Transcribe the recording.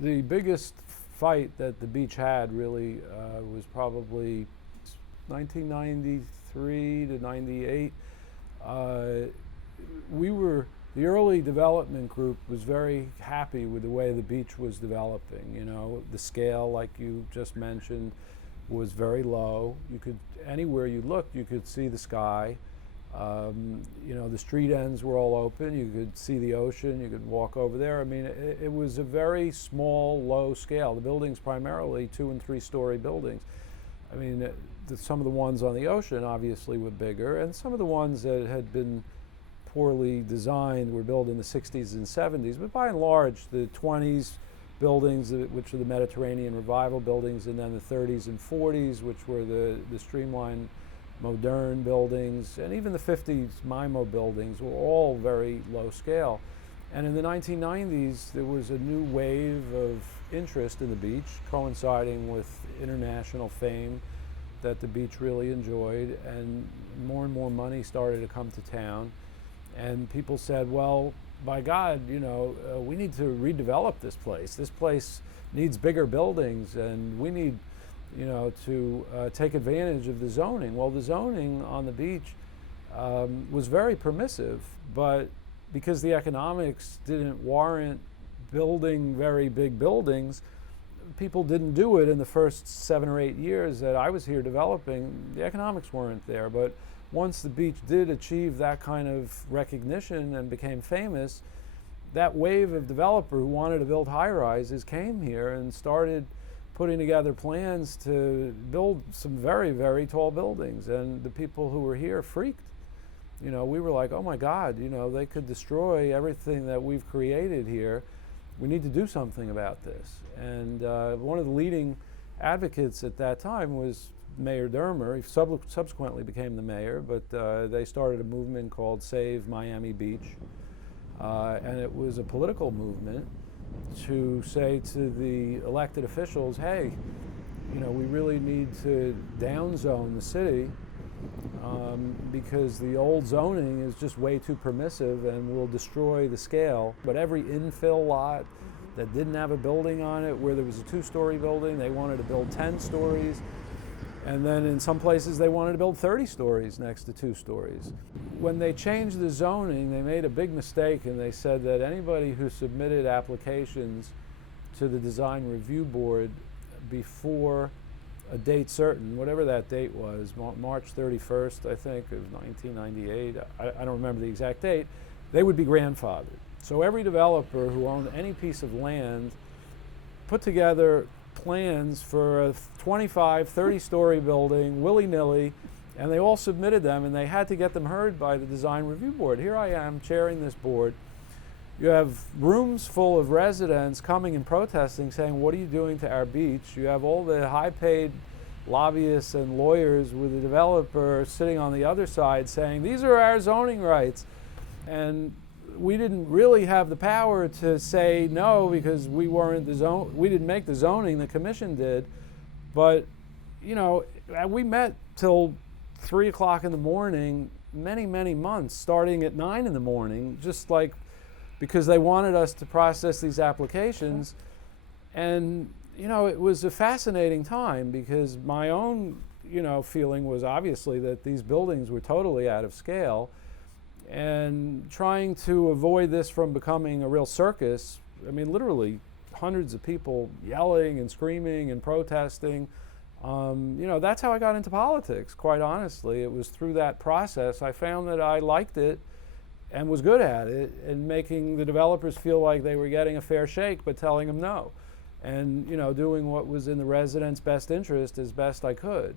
The biggest fight that the beach had really was probably 1993 to 98. The early development group was very happy with the way the beach was developing. You know, the scale, like you just mentioned, was very low. Anywhere you looked, you could see the sky. You know, the street ends were all open. You could see the ocean. You could walk over there. I mean, it was a very small, low scale. The buildings primarily 2- and 3-story buildings. I mean, some of the ones on the ocean obviously were bigger, and some of the ones that had been poorly designed were built in the 60s and 70s. But by and large, the 20s buildings, which are the Mediterranean Revival buildings, and then the 30s and 40s, which were the streamlined modern buildings, and even the 50s MIMO buildings were all very low scale. And in the 1990s, there was a new wave of interest in the beach, coinciding with international fame that the beach really enjoyed, and more money started to come to town. And people said, well, by God, you know, we need to redevelop this place. This place needs bigger buildings, and we need, you know, to take advantage of the zoning. Well, the zoning on the beach was very permissive, but because the economics didn't warrant building very big buildings, people didn't do it in the first 7 or 8 years that I was here developing. The economics weren't there, but once the beach did achieve that kind of recognition and became famous, that wave of developer who wanted to build high-rises came here and started putting together plans to build some very, very tall buildings. And the people who were here freaked. You know, we were like, oh my God, you know, they could destroy everything that we've created here. We need to do something about this. And one of the leading advocates at that time was Mayor Dermer. He subsequently became the mayor, but they started a movement called Save Miami Beach. And it was a political movement to say to the elected officials, hey, you know, we really need to downzone the city because the old zoning is just way too permissive and will destroy the scale. But every infill lot that didn't have a building on it, where there was a 2-story building, they wanted to build 10 stories. And then in some places they wanted to build 30 stories next to 2 stories. When they changed the zoning, they made a big mistake, and they said that anybody who submitted applications to the Design Review Board before a date certain, whatever that date was, March 31st, I think, of 1998, I don't remember the exact date, they would be grandfathered. So every developer who owned any piece of land put together plans for a 25, 30-story building, willy-nilly, and they all submitted them, and they had to get them heard by the Design Review Board. Here I am chairing this board. You have rooms full of residents coming and protesting, saying, what are you doing to our beach? You have all the high-paid lobbyists and lawyers with the developer sitting on the other side saying, these are our zoning rights. And we didn't really have the power to say no because we didn't make the zoning, the commission did. But, you know, we met till 3 o'clock in the morning, many months, starting at 9 in the morning, just like because they wanted us to process these applications. And, you know, it was a fascinating time because my own, you know, feeling was obviously that these buildings were totally out of scale. And trying to avoid this from becoming a real circus, I mean, literally hundreds of people yelling and screaming and protesting. You know, that's how I got into politics, quite honestly. It was through that process I found that I liked it and was good at it, and making the developers feel like they were getting a fair shake, but telling them no. And, you know, doing what was in the residents' best interest as best I could.